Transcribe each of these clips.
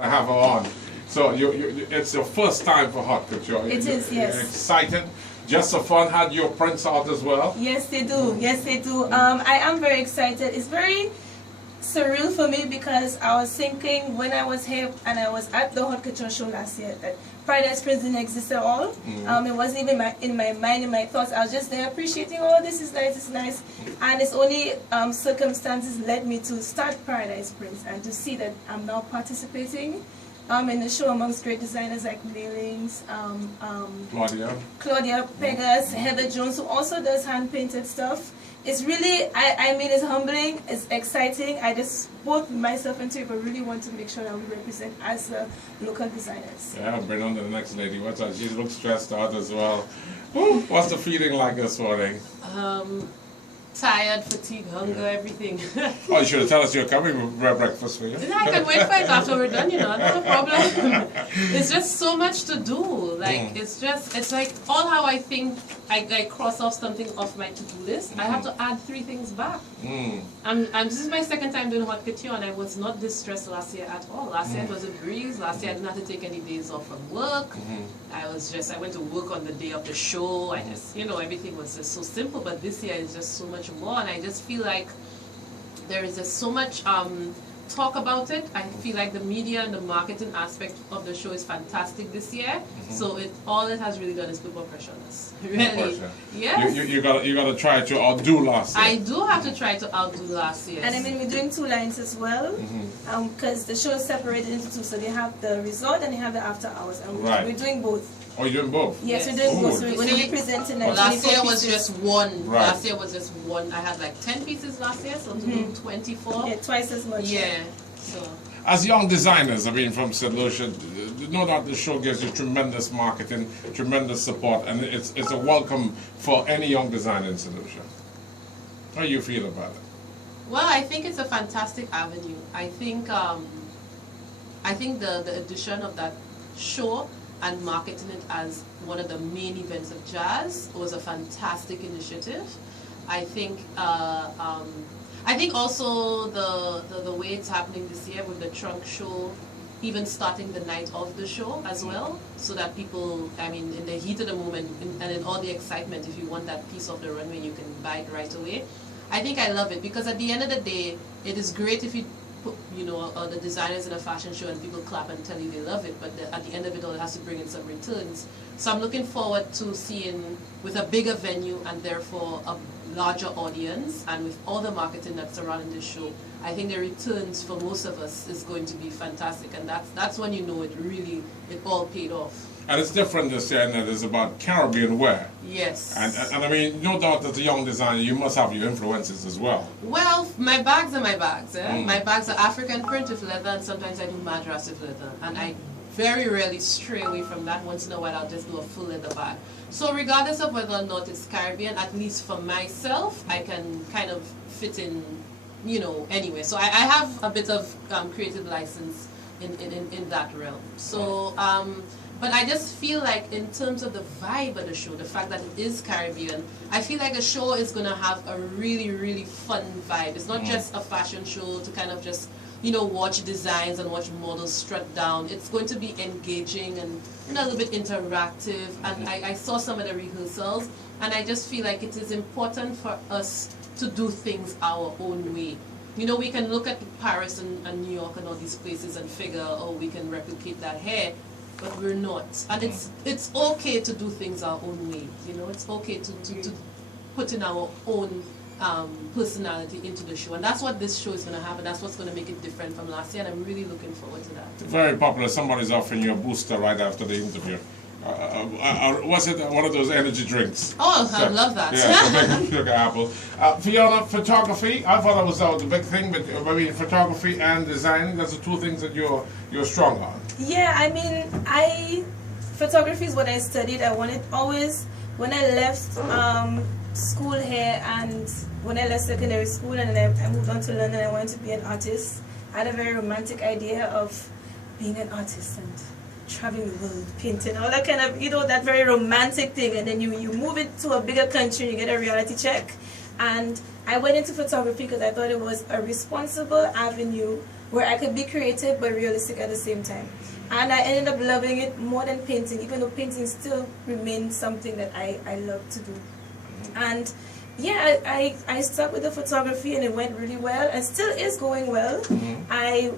I have her on. So it's your first time for Haute Couture. It is, yes. You're excited. Just for fun, had your prints out as well? Yes, they do. Yes, they do. I am very excited. It's very surreal for me because I was thinking when I was here and I was at the Haute Couture show last year that Paradise Prints didn't exist at all. It wasn't even in my mind, in my thoughts. I was just there appreciating, oh, this is nice, it's nice. And it's only circumstances led me to start Paradise Prints and to see that I'm now participating in the show amongst great designers like Mailings, Claudia Pegas, Heather Jones, who also does hand-painted stuff. It's really, I mean, it's humbling, it's exciting. I just put myself into it, but really want to make sure that we represent as local designers. Yeah, bring on the next lady. What's that? She looks stressed out as well. Ooh, what's the feeling like this morning? Tired, fatigue, hunger, everything. Oh, you should have told us you're coming with breakfast for you. I can wait for it after we're done, you know, not a problem. It's just so much to do. Like, it's like all how I think I cross off something off my to-do list. I have to add 3 things back. This is my second time doing Haute Couture, and I was not this stressed last year at all. Last year it was a breeze. Last year I didn't have to take any days off from work. I went to work on the day of the show. I just, you know, everything was just so simple. But this year is just so much more, and I just feel like there is just so much talk about it. I feel like the media and the marketing aspect of the show is fantastic this year. So all it has really done is put more pressure on us. Really, yes. You gotta try to outdo last year. I do have to try to outdo last year. And I mean, we're doing 2 lines as well, because the show is separated into 2. So they have the resort and they have the after hours, and we're doing both. Oh, you're doing both? Yes, we're doing both. So we're going to be presenting like last year was pieces. just one. Right. Last year was just one. I had like 10 pieces last year, so I'm doing 24. Yeah, twice as much. Yeah. So. As young designers, I mean, from St.Lucia, no doubt the show gives you tremendous marketing, tremendous support, and it's a welcome for any young designer in St. Lucia. How do you feel about it? Well, I think it's a fantastic avenue. I think the addition of that show and marketing it as one of the main events of jazz was a fantastic initiative. I think also the way it's happening this year with the trunk show, even starting the night of the show as well, so that people, I mean, in the heat of the moment and in all the excitement, if you want that piece of the runway, you can buy it right away. I think I love it because at the end of the day, it is great if you put, you know, the designers in a fashion show and people clap and tell you they love it, but at the end of it all, it has to bring in some returns. So I'm looking forward to seeing, with a bigger venue and therefore a larger audience, and with all the marketing that's surrounding this show, I think the returns for most of us is going to be fantastic, and that's when you know it all paid off. And it's different this year, and it is about Caribbean wear. Yes. And I mean, no doubt as a young designer, you must have your influences as well. Well, my bags are my bags. My bags are African print with leather, and sometimes I do Madras with leather. And I very rarely stray away from that. Once in a while, I'll just do a full leather bag. So regardless of whether or not it's Caribbean, at least for myself, I can kind of fit in, you know, anyway. So I have a bit of creative license in that realm. So, but I just feel like in terms of the vibe of the show, the fact that it is Caribbean, I feel like a show is going to have a really, really fun vibe. It's not just a fashion show to kind of just, you know, watch designs and watch models strut down. It's going to be engaging and, you know, a little bit interactive. And I saw some of the rehearsals, and I just feel like it is important for us to do things our own way. You know, we can look at Paris and New York and all these places and figure, oh, we can replicate that here, but we're not. And it's okay to do things our own way. You know, it's okay to put in our own personality into the show, and that's what this show is going to have, and that's what's going to make it different from last year, and I'm really looking forward to that. Very popular. Somebody's offering you a booster right after the interview. Was it one of those energy drinks? Oh, I love that. Yeah, sugar apple. Fiona, photography, I thought that was the big thing, but I mean, photography and design, that's the 2 things that you're strong on. Yeah, I mean, photography is what I studied. I wanted always, when I left school here and when I left secondary school and then I moved on to London, I wanted to be an artist. I had a very romantic idea of being an artist and traveling the world, painting, all that kind of, you know, that very romantic thing, and then you move it to a bigger country and you get a reality check. And I went into photography because I thought it was a responsible avenue where I could be creative but realistic at the same time. And I ended up loving it more than painting, even though painting still remains something that I love to do. And yeah, I stuck with the photography and it went really well and still is going well. I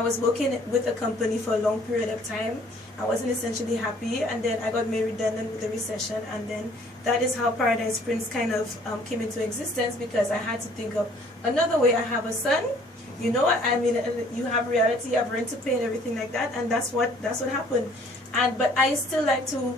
was working with a company for a long period of time. I wasn't essentially happy, and then I got made redundant with the recession, and then that is how Paradise Prints kind of came into existence, because I had to think of another way. I have a son, you know, I mean, you have reality, you have rent to pay and everything like that, and that's what happened. But I still like to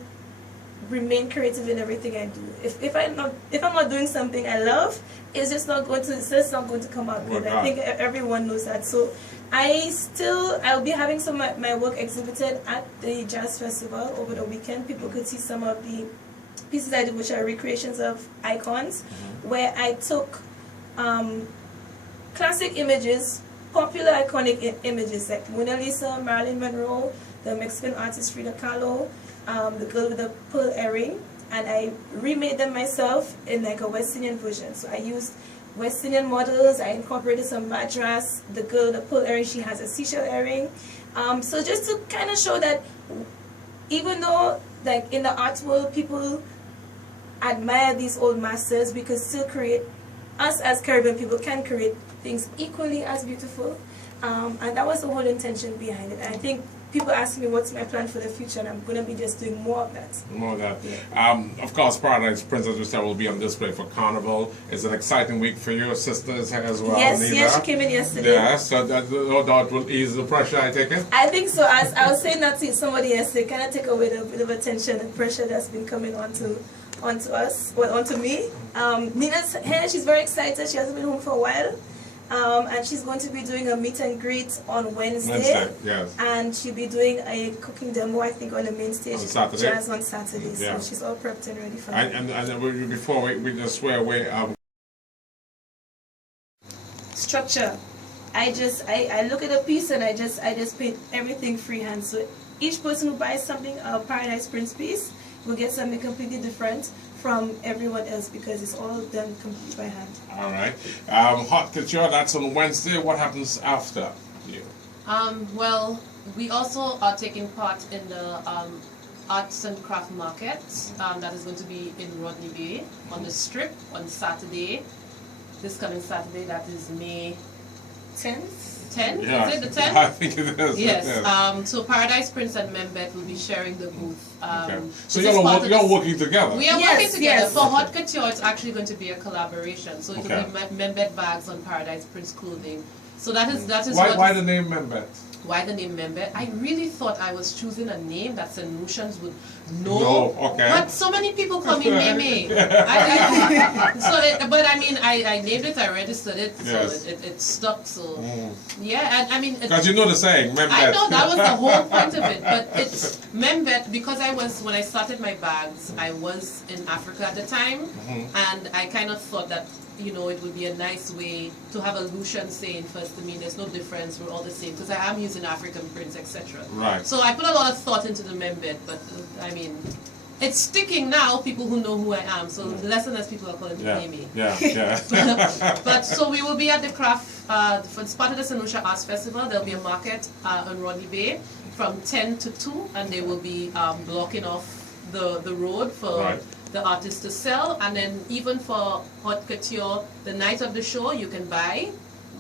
remain creative in everything I do. If I'm not doing something I love, it's just not going to come out good. I think everyone knows that. So I'll be having some of my work exhibited at the Jazz Festival over the weekend. People could see some of the pieces I did, which are recreations of icons, where I took classic images, popular iconic images like Mona Lisa, Marilyn Monroe, the Mexican artist Frida Kahlo, the girl with the pearl earring, and I remade them myself in like a West Indian version. So I used West Indian models, I incorporated some madras, the girl with the pearl earring, she has a seashell earring. So just to kind of show that even though like in the art world people admire these old masters, we could still create, us as Caribbean people can create things equally as beautiful. And that was the whole intention behind it. And I think people ask me what's my plan for the future, and I'm going to be just doing more of that. More of that. Yeah. Of course, Paradise Prints, as we said, will be on display for Carnival. It's an exciting week for your sisters as well. Yes, Nina. yes, she came in yesterday. Yeah, so that no doubt will ease the pressure, I take it? I think so. As I was saying that to somebody yesterday, kind of take away a bit of attention and pressure that's been coming onto us, well, onto me. Nina's here, she's very excited. She hasn't been home for a while. And she's going to be doing a meet and greet on Wednesday. Yes. And she'll be doing a cooking demo, I think, on the main stage. On Saturday? Jazz on Saturday. Yeah. So she's all prepped and ready for that. And before we just swear away, structure. I look at a piece and I just paint everything freehand. So each person who buys something, a Paradise Prints piece, will get something completely different from everyone else, because it's all done completely by hand. All right. Hot Couture, that's on Wednesday. What happens after you? Well, we also are taking part in the Arts and Craft Market that is going to be in Rodney Bay on the Strip on Saturday. This coming Saturday, that is May 10th. 10? Yeah, Is it the 10th? I think it is. Yes. So Paradise Prints and Meme Bette will be sharing the booth. Okay. So you're working together? We are working together. Yes. For Hot Couture, it's actually going to be a collaboration. So it will Okay. be Meme Bette bags on Paradise Prints clothing. So that is Why the name Meme Bette? Why the name Meme Bette? I really thought I was choosing a name that St.Lucians would know. No, okay. But so many people call me Meme. But I mean, I named it, I registered it, Yes. so it stuck. So yeah, and I mean, Because you know the saying, Meme Bette. I know that was the whole point of it. But it's Meme Bette because when I started my bags, I was in Africa at the time, and I kind of thought that, you know, it would be a nice way to have a Lucian saying first to me, there's no difference, we're all the same, because I am using African prints, etc. Right. So I put a lot of thought into the Meme Bette, but I mean, it's sticking now, people who know who I am, so less and less people are calling me Mimi. Yeah. But so we will be at the craft, for it's part of the St.Lucia Arts Festival. There'll be a market on Rodney Bay from 10 to 2, and they will be blocking off the road for the artists to sell. And then even for Hot Couture, the night of the show, you can buy.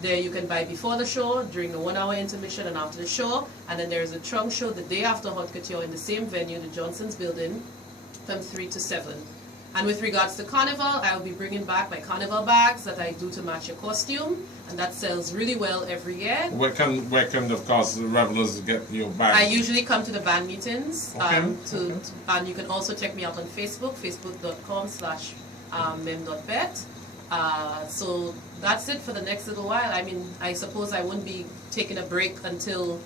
There you can buy before the show, during the 1 hour intermission, and after the show. And then there is a trunk show the day after Hot Couture in the same venue, the Johnson's Building, from 3 to 7. And with regards to Carnival, I will be bringing back my Carnival bags that I do to match your costume, and that sells really well every year. Where can of course the revelers get your bags? I usually come to the band meetings, Okay. and you can also check me out on Facebook, facebook.com/mem.bet. So that's it for the next little while. I mean, I suppose I won't be taking a break until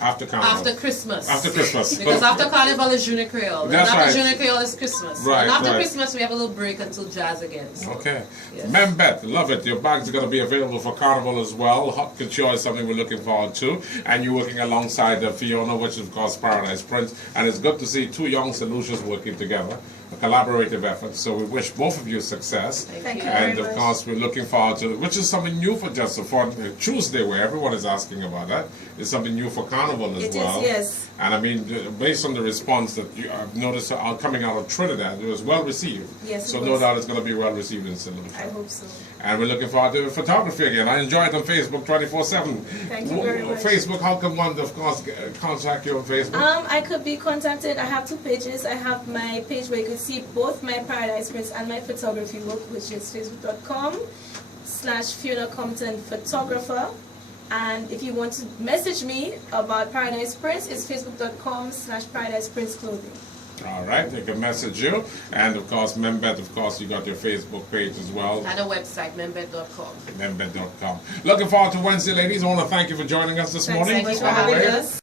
After Carnival. after Christmas. After Christmas. Because after Carnival is June Creole. And That's after right. June Creole is Christmas. Right, And after right. Christmas we have a little break until Jazz again. So. Okay. Yes. Meme Bette, love it. Your bags are going to be available for Carnival as well. Hot Couture is something we're looking forward to. And you're working alongside Fiona, which is of course Paradise Prints. And it's good to see two young St.Lucians working together. a collaborative effort. So we wish both of you success. Thank you And very of much. course, we're looking forward to, which is something new for Just for Tuesday, where everyone is asking about that. It's something new for Carnival as It well. is, yes. And I mean, based on the response that I've noticed coming out of Trinidad, it was well received. Yes, it so no was. doubt it's going to be well received in St. Lucia. I hope so. And we're looking forward to photography again. I enjoy it on Facebook 24/7. Thank you very much. Facebook, how can one, of course, contact you on Facebook? I could be contacted. I have 2 pages. I have my page where you can see both my Paradise Prints and my photography work, which is facebook.com/Fiona Compton Photographer. And if you want to message me about Paradise Prints, it's facebook.com/Paradise Prints Clothing. All right, they can message you. And of course, Meme Bette, of course, you got your Facebook page as well. And a website, membet.com. Membet.com. Looking forward to Wednesday, ladies. I want to thank you for joining us this Thanks morning. so much for on the having way. us.